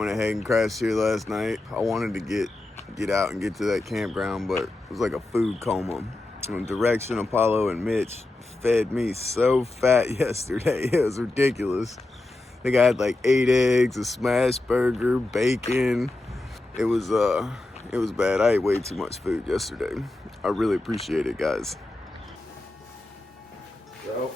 Went ahead and crashed here last night. I wanted to get out and get to that campground, but it was like a food coma. And Direction, Apollo, and Mitch fed me so fat yesterday. It was ridiculous. I think I had like 8 eggs, a smash burger, bacon. It was bad. I ate way too much food yesterday. I really appreciate it, guys. So,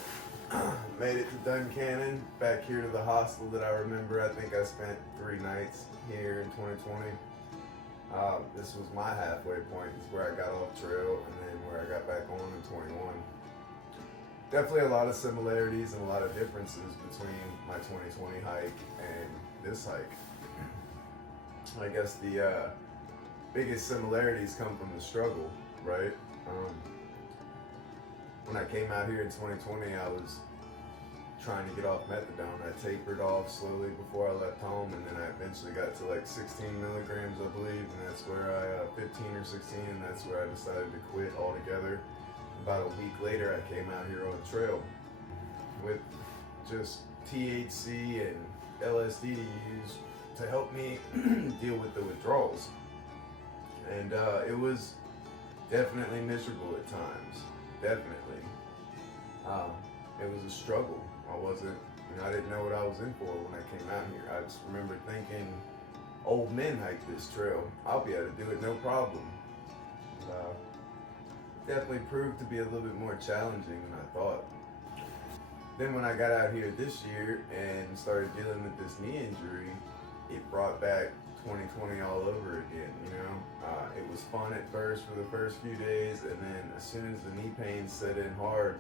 made it to Duncannon, back here to the hostel that I remember. I think I spent 3 nights here in 2020. This was my halfway point. This is where I got off trail and then where I got back on in 21. Definitely a lot of similarities and a lot of differences between my 2020 hike and this hike. I guess the biggest similarities come from the struggle, right? When I came out here in 2020, I was trying to get off methadone. I tapered off slowly before I left home, and then I eventually got to like 16 milligrams, I believe, and that's where 15 or 16, and that's where I decided to quit altogether. About a week later, I came out here on the trail with just THC and LSD to use to help me deal with the withdrawals. And it was definitely miserable at times, definitely. It was a struggle. I didn't know what I was in for when I came out here. I just remember thinking, old men hike this trail. I'll be able to do it no problem. Definitely proved to be a little bit more challenging than I thought. Then when I got out here this year and started dealing with this knee injury, it brought back 2020 all over again, you know? It was fun at first for the first few days, and then as soon as the knee pain set in hard,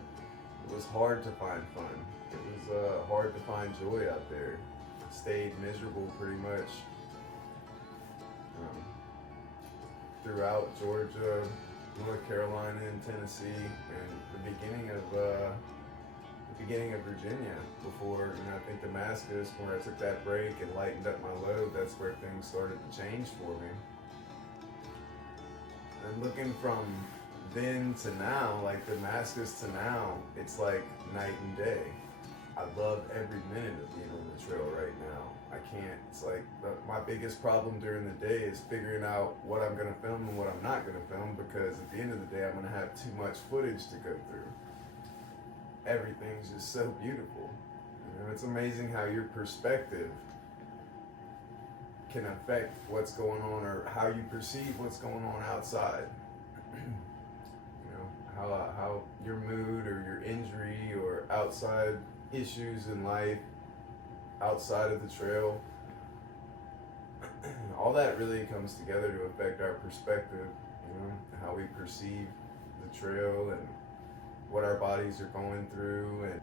it was hard to find fun. It was hard to find joy out there. Stayed miserable pretty much throughout Georgia, North Carolina, and Tennessee, and the beginning of Virginia. Before, I think Damascus, where I took that break and lightened up my load, that's where things started to change for me. And looking from then to now, like Damascus to now, it's like night and day. I love every minute of being on the trail right now. I can't, it's like my biggest problem during the day is figuring out what I'm gonna film and what I'm not gonna film, because at the end of the day, I'm gonna have too much footage to go through. Everything's just so beautiful. It's amazing how your perspective can affect what's going on, or how you perceive what's going on outside. How your mood or your injury or outside issues in life, outside of the trail, all that really comes together to affect our perspective, how we perceive the trail and what our bodies are going through. And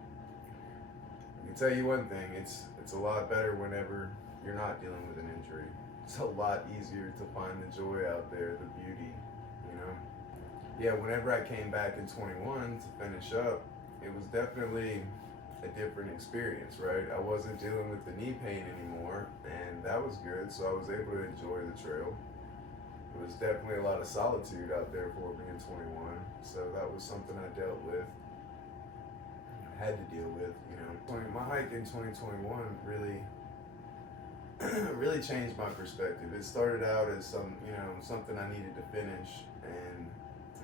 I can tell you one thing, it's a lot better whenever you're not dealing with an injury. It's a lot easier to find the joy out there, the beauty, Yeah, whenever I came back in 21 to finish up, it was definitely a different experience, right? I wasn't dealing with the knee pain anymore, and that was good, so I was able to enjoy the trail. It was definitely a lot of solitude out there for me in 21, so that was something I dealt with, had to deal with, My hike in 2021 really changed my perspective. It started out as something I needed to finish, and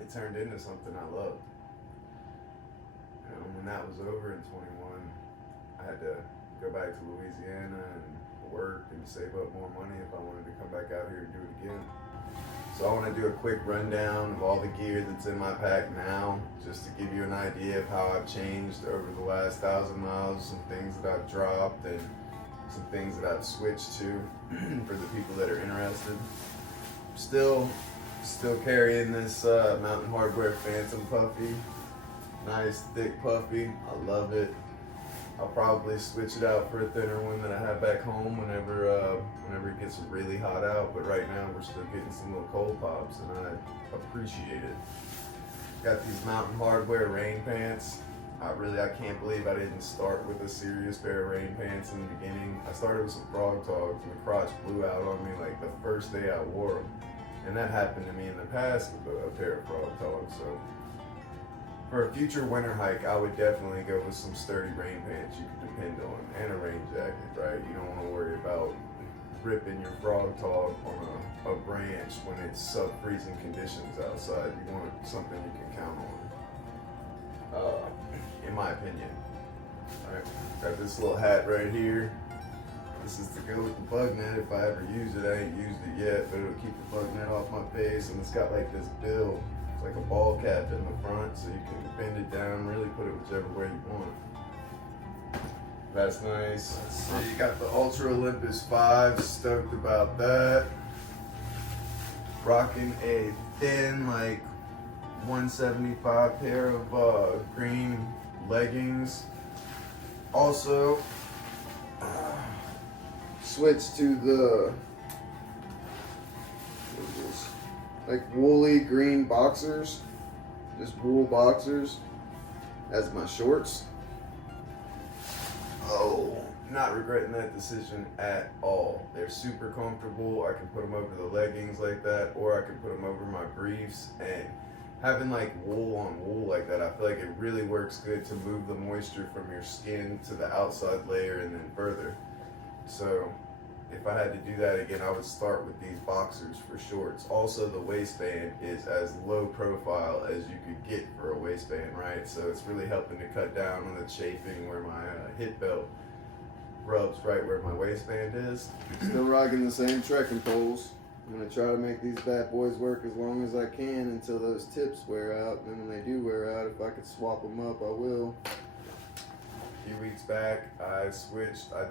it turned into something I loved. When that was over in 21, I had to go back to Louisiana and work and save up more money if I wanted to come back out here and do it again. So I want to do a quick rundown of all the gear that's in my pack now, just to give you an idea of how I've changed over the last 1,000 miles, some things that I've dropped and some things that I've switched to for the people that are interested. Still carrying this Mountain Hardwear Phantom Puffy. Nice thick puffy. I love it. I'll probably switch it out for a thinner one that I have back home whenever it gets really hot out. But right now we're still getting some little cold pops, and I appreciate it. Got these Mountain Hardwear rain pants. I can't believe I didn't start with a serious pair of rain pants in the beginning. I started with some Frog Togs, and the crotch blew out on me like the first day I wore them. And that happened to me in the past with a pair of Frog Togs. So for a future winter hike, I would definitely go with some sturdy rain pants you can depend on, and a rain jacket, right? You don't want to worry about ripping your frog talk on a branch when it's sub-freezing conditions outside. You want something you can count on, in my opinion. Alright, got this little hat right here. This is to go with the bug net if I ever use it. I ain't used it yet, but it'll keep the bug net off my face. And it's got like this bill. It's like a ball cap in the front, so you can bend it down, really put it whichever way you want. That's nice. Let's see, you got the Ultra Olympus 5, stoked about that. Rocking a thin, like 175 pair of green leggings. Also, switch to the like woolly green boxers, just wool boxers as my shorts. Oh, not regretting that decision at all. They're super comfortable. I can put them over the leggings like that, or I can put them over my briefs. And having like wool on wool like that, I feel like it really works good to move the moisture from your skin to the outside layer and then further. So if I had to do that again, I would start with these boxers for shorts. Also, the waistband is as low profile as you could get for a waistband, right? So it's really helping to cut down on the chafing where my hip belt rubs right where my waistband is. Still rocking the same trekking poles. I'm gonna try to make these bad boys work as long as I can until those tips wear out. And then when they do wear out, if I could swap them up, I will. A few weeks back, I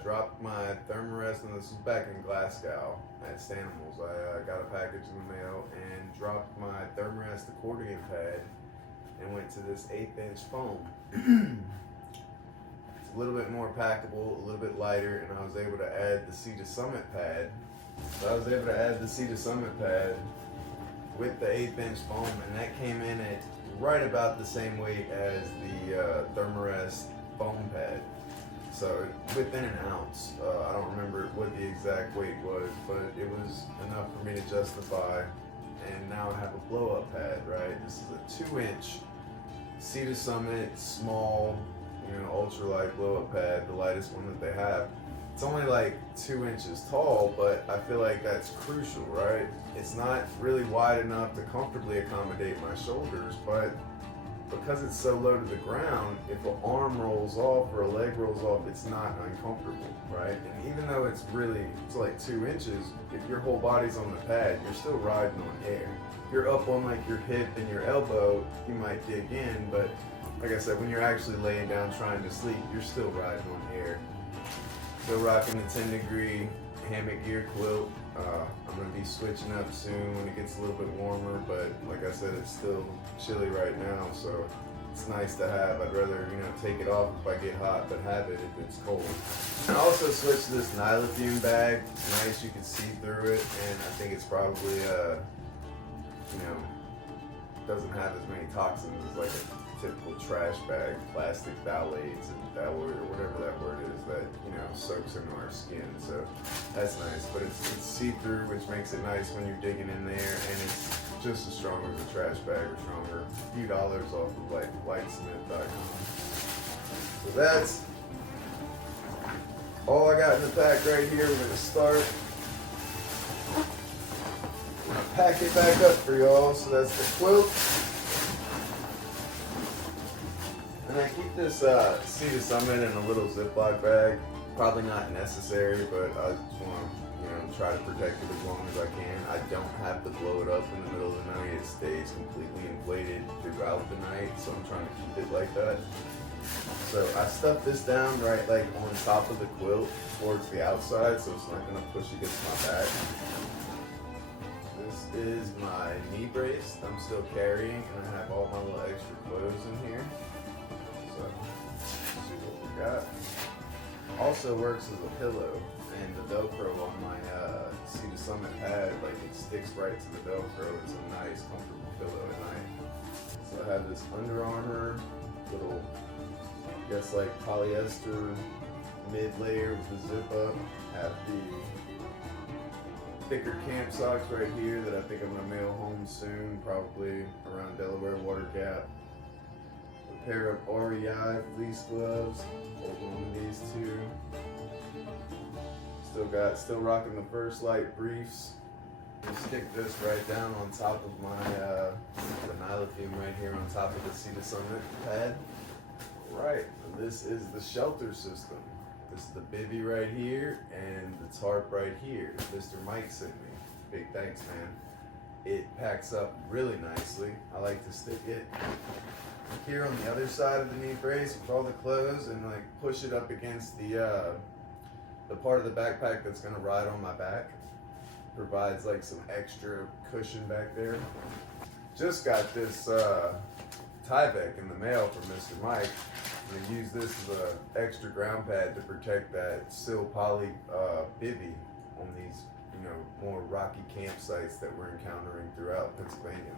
dropped my Thermarest, and this was back in Glasgow at Stanimals. I got a package in the mail and dropped my Thermarest accordion pad and went to this 1/8" foam. It's a little bit more packable, a little bit lighter, and I was able to add the Sea to Summit pad. So I was able to add the Sea to Summit pad with the 1/8" foam, and that came in at right about the same weight as the Thermarest foam pad, so within an ounce. I don't remember what the exact weight was, but it was enough for me to justify. And now I have a blow-up pad, right? This is a 2" Sea to Summit small, ultralight blow-up pad, the lightest one that they have. It's only like 2 inches tall, but I feel like that's crucial, right? It's not really wide enough to comfortably accommodate my shoulders, but because it's so low to the ground, if an arm rolls off or a leg rolls off, it's not uncomfortable, right? And even though it's like 2 inches, if your whole body's on the pad, you're still riding on air. If you're up on like your hip and your elbow, you might dig in, but like I said, when you're actually laying down trying to sleep, you're still riding on air. Still rocking the 10-degree hammock gear quilt. I'm gonna be switching up soon when it gets a little bit warmer, but like I said, it's still chilly right now, so it's nice to have. I'd rather, take it off if I get hot, but have it if it's cold. I also switched to this Nylofume bag. It's nice, you can see through it, and I think it's probably, doesn't have as many toxins as like a typical trash bag, plastic phthalates and phthalate or whatever that word is that soaks into our skin. So that's nice, but it's see-through, which makes it nice when you're digging in there, and it's just as strong as a trash bag or stronger. A few dollars off of like lightsmith.com. So that's all I got in the pack right here. We're gonna start. I'm gonna pack it back up for y'all. So that's the quilt. And I keep this Sea to Summit in a little Ziploc bag. Probably not necessary, but I just want to, try to protect it as long as I can. I don't have to blow it up in the middle of the night. It stays completely inflated throughout the night, so I'm trying to keep it like that. So I stuffed this down right like on top of the quilt towards the outside, so it's not going to push against my back. This is my knee brace I'm still carrying, and I have all my little extra clothes in here. So let's see what we got. Also works as a pillow, and the Velcro on my Sea to Summit pad, like it sticks right to the Velcro. It's a nice, comfortable pillow at night. So I have this Under Armour little, I guess like polyester mid layer with the zip up. Have the thicker camp socks right here that I think I'm gonna mail home soon, probably around Delaware Water Gap. A pair of REI fleece gloves. Hold on to these two. Still rocking the First Light briefs. You stick this right down on top of my vinyl right here on top of the Cedar Summit pad. Right, and this is the shelter system. This is the bivvy right here and the tarp right here. Mr. Mike sent me. Big thanks, man. It packs up really nicely. I like to stick it here on the other side of the knee brace with all the clothes and like push it up against the part of the backpack that's gonna ride on my back. Provides like some extra cushion back there. Just got this Tyvek in the mail from Mr. Mike. I use this as an extra ground pad to protect that Sil Poly bivvy on these, you know, more rocky campsites that we're encountering throughout Pennsylvania.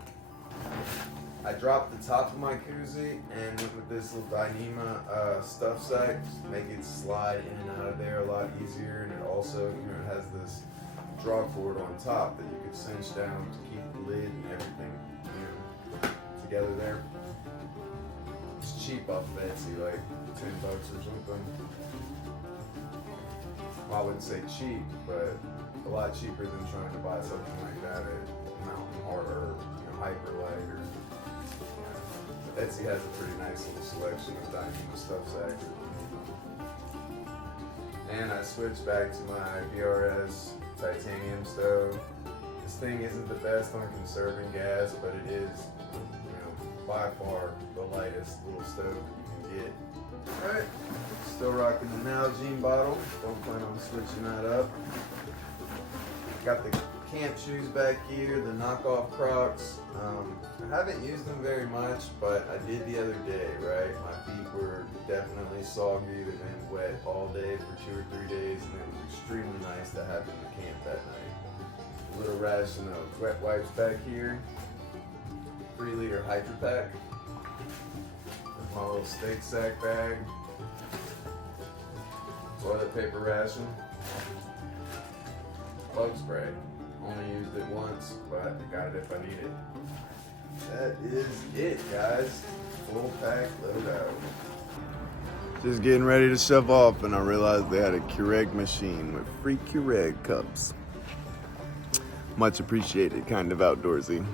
I dropped the top of my koozie and went with this little Dyneema stuff sack to make it slide in and out of there a lot easier, and it also, you know, has this draw cord on top that you could cinch down to keep the lid and everything, you know, together there. It's cheap off of Etsy, like $10 or something. Well, I wouldn't say cheap, but a lot cheaper than trying to buy something like that at Mountain Harbor, you know, Hyperlight, or but Etsy has a pretty nice little selection of Dyneema stuff sacks. And I switched back to my VRS titanium stove. This thing isn't the best on conserving gas, but it is, you know, by far the lightest little stove that you can get. Alright, still rocking the Nalgene bottle. Don't plan on switching that up. Got the camp shoes back here, the knockoff Crocs. I haven't used them very much, but I did the other day, right? My feet were definitely soggy. They've been wet all day for 2 or 3 days, and it was extremely nice to have in the camp that night. A little ration of wet wipes back here. 3-liter Hydro Pack. With my little steak sack bag. Toilet paper ration. Bug spray. Only used it once, but I got it if I need it. That is it, guys. Full pack load out. Just getting ready to shove off, and I realized they had a Keurig machine with free Keurig cups. Much appreciated, kind of outdoorsy.